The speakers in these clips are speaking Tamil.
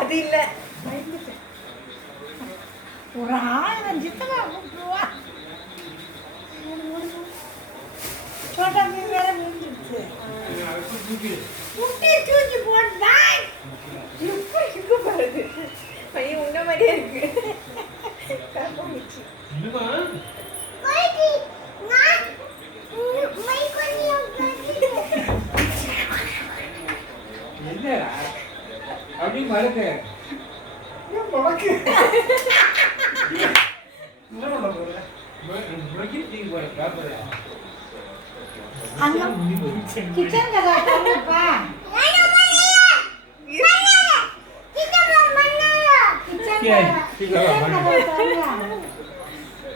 அது இல்லை. ஒரு 1000 சித்தமா கூப்பிடுவா. சோட்டா மீன் வேற விழுந்துருச்சு. குட்டி தூக்கி போட்டான். இப்போ பாருது பையன் உன்ன மாதிரியே இருக்கு. அப்படி மறக்க கிச்சன் கதை சொல்லுப்பா.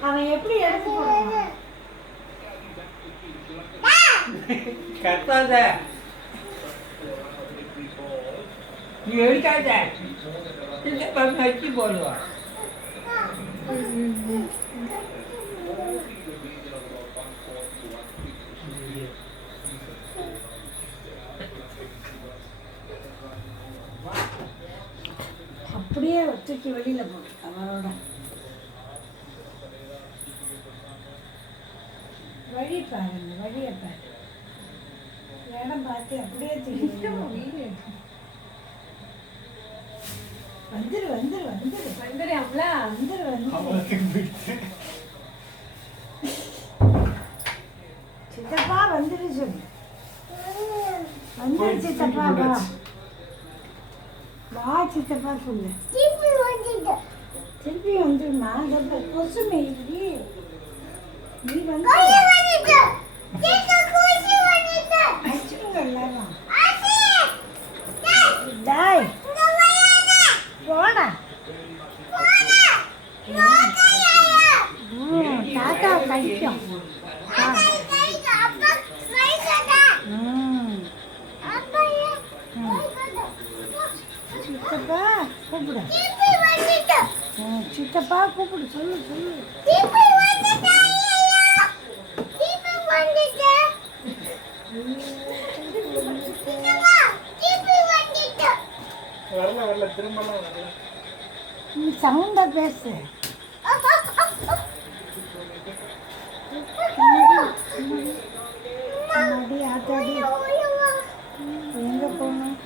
அவன் எப்படி எடுத்து போடுவான்? கத்தாத, நீ எடுக்காத, நச்சு போடுவான். அப்படியே தூக்கி வெளியில போட்டு அவரோட வழி பாருங்க, வழியை பாரு, இடம் பார்த்து அப்படியே தூக்கி வந்துரு வந்துரு வந்துரு வந்துடு அவ்வளோ வந்துரு வந்துரு. சித்தப்பா வந்துரு சொல்லு. வந்துரு சித்தப்பா, வா வா சித்தப்பா சொல்லு. திருப்பி வந்துருமா? கொசுமை இல்லி நீ வந்து அடிச்சுடுங்க எல்லாரும். டாய் போடா. தாத்தா கடிக்கும். சித்தப்பா கூப்பிடு. சித்தப்பா கூப்பிடு, சொல்லு சொல்லு. வரல திரும்பலாம் வரல. நீ சவுண்டா பேசு. ஆத்தாடி எங்க போகணும்?